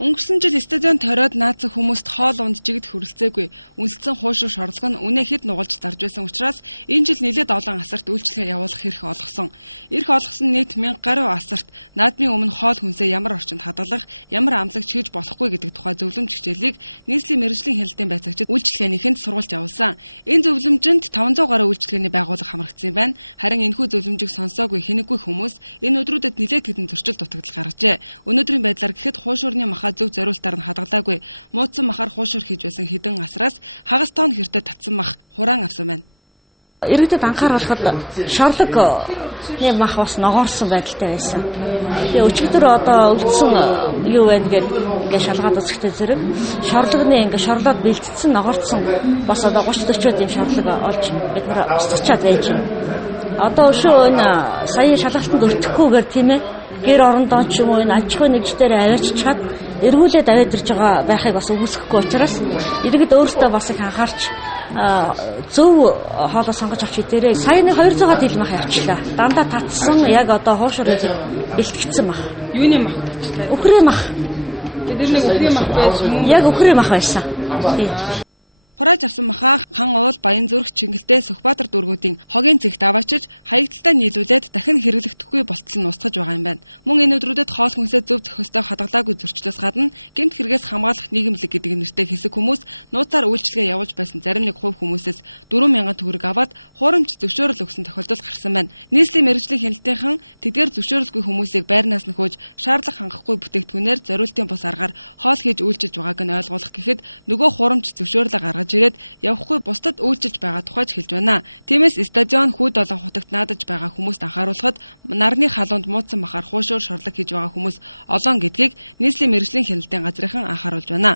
Өнгөрсөн жил стадион тойроод наацсан хүмүүст хоол унд жигд хүрэлцээгүй. Үнэлсэн хуушур шорлого нь үнэ хэд нугалж зарж байсан учраас энэ жил нэлээд олон асарт үйлчлэгээ явуулах хэрэг олгосон. Ирэх олгосон нийт 1000 гаруй асарт наадмын өмнө хоол хүнсээ ямар орчинд хадгалах, ямар амлагч хийж болохгүй гэдэг тухай зөвлөмж хичээлийг нийслэлийн мэргэжлийн хяналтын байцаагчид үйлчлэгээнийхэнд сургалж явуулсан. Энэ зөвлөмжөнд 500 гаруй үйлчлэгээний байгууллага хамрагдсан байна. Харин энэхүү зөвлөмжийг сонсоогүй хэнэггүй хүмүүс энэ өдрүүдэд нэлээд хэдэн зөрчил дутагдал гаргажээ. Өнөөдрийн байдлаар гэхэд хуушурны махаа зөв зориултаар нь хадгалаагүй. Муудсан махаар хуушур хийж байсан хэдэн асраас хагас тоон хэртэй татсан мах хураан авсан байна. Иргэдэд анхааруулахад шорлогны мах бас ногоорсон байдалтай байсан. Тэгээ өчигдөр одоо үлдсэн юу байна гэдэг шалгаад үзэхдээ зэрэг шорлогны шорлоод бэлдсэн ногоорсон бас одоо 30-40 тийм шорлог олж бид нар устгачаад байж байна. Одоо өшөө энэ сая шалгалтанд өртөхгүйгээр тийм ээ гэр орондоо ч юм уу энэ аж ахуй нэгжлэр авааччихад эргүүлээд аваад ирж байгаа байхыг бас үгүйсэхгүй учраас иргэд өөрсдөө бас их анхаарч зөв хоолоо сонгож авч идээрэй. Сая нэг 200 дил мах явчлаа. Дандаа татсан яг одоо хуушурыг бэлтгэгдсэн мах. Юуны мах татчихлаа? Өхрийн мах. Тэр нэг өхрийн мах байсан юм уу? Яг өхрийн мах байсан. Тийм. Хурааж авсан махаа хан уул, Баян зүрх, Чингэлтэй, Сүхбаатар дүүргүүдийн хогийн цэгт аваачиж хаягдталтай нийлүүлээд дахин хэрэглэгдэхгүй болтол нь устгаж байгаа юм байна. Мөн энэ өдрүүдэд хоол хүнсээ зөв зохистой хадгалаагүй зөрчлөөс гадна гэмт хэрэгээс хамгаалах нийгэмлэг гэдэг нэртэй хэсэг хүмүүс нууцаар үйлчлэгээ явуулж байсан зарим нэг хувь хүмүүсээс 4000 төгрөг аваад хуурамч зөвшөөрөл өгсөн тохиолдол гарсан байна. Нийслэлийн мэргэжлийн хяналтынхан тэдгээр зөвшөөрөлгүй хүмүүсийг байрнаас нь хөөж шаардлага хангахгүй бүтээгдэхүүнээр зориултын бус аргаар хоол хийж үйлчилж байгааг нь ойлгуулах гэхэд нөгөө хуурамч зөвшөөрлөг гаргаж ирээд явахгүй бусдад үйлчилж байгаа тухайч хэлж байна. Тиймээс стадион хүүд олон хутагт наадаж байгаа хүмүүст анхааруулахад нарны халуунд муудсан махаар хуушур шорлог хийж байгаа хүмүүс олон гэдгийг нийслэлийн мэргэжлийн хяналтын газрынхан анхааруулж байна.